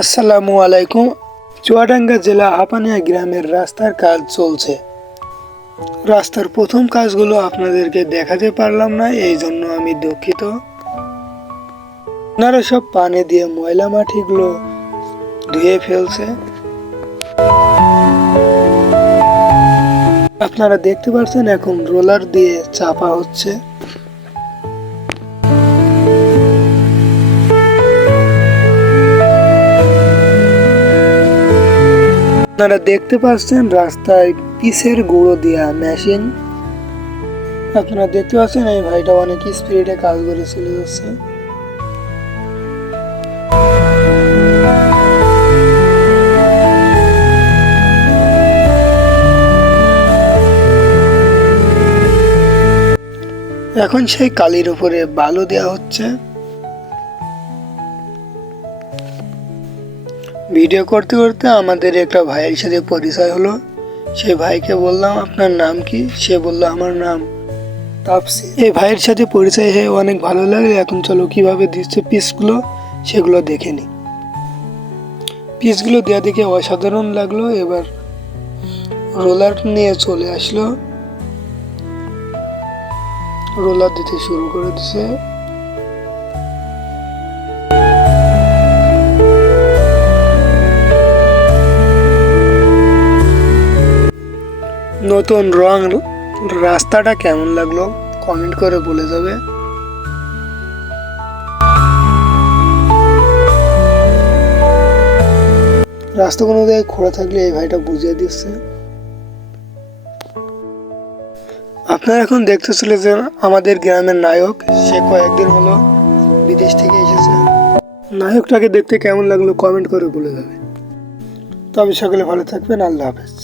আসসালামু আলাইকুম। চুয়াডাঙ্গা জেলা হাপানিয়া গ্রামের রাস্তার কাজ চলছে। রাস্তার প্রথম কাজগুলো আপনাদেরকে দেখাতে পারলাম না এই জন্য আমি দুঃখিত। আপনারা সব পানি দিয়ে ময়লা মাটিগুলো ধুয়ে ফেলছে। আপনারা দেখতে পাচ্ছেন এখন রোলার দিয়ে চাপা হচ্ছে। আপনারা দেখতে পাচ্ছেন রাস্তায় পিসের গুঁড়ো দেওয়া মেশিন আপনারা দেখতে পাচ্ছেন এই ভাইটা অনেক স্পিডে কাজ করে চলে যাচ্ছে। এখন সেই কালির উপরে বালু দেওয়া হচ্ছে। ভিডিও করতে করতে আমাদের একটা ভাইয়ের সাথে পরিচয় হলো। সেই ভাইকে বললাম, আপনার নাম কি? সে বলল, আমার নাম তাপসি এই ভাইয়ের সাথে পরিচয় হয়ে অনেক ভালো লাগে এখন চলো কীভাবে দিচ্ছে পিসগুলো, সেগুলো দেখে নি পিসগুলো দেওয়া দেখে অসাধারণ লাগল। এবার রোলার নিয়ে চলে আসলো। রোলার দিতে শুরু করে দিছে। নতুন রং রাস্তাটা কেমন লাগল কমেন্ট করে বলে যাবে। রাস্তা কোনো জায়গায় খোলা থাকলে এই ভাইটা বুঝিয়ে দিচ্ছে। আপনারা এখন দেখতে চলেছেন আমাদের গ্রামের নায়ক, সে কয়েকদিন হলো বিদেশ থেকে এসেছে। নায়কটাকে দেখতে কেমন লাগল কমেন্ট করে বলে যাবে। তবে সকলে ভালো থাকবেন, আল্লাহ হাফেজ।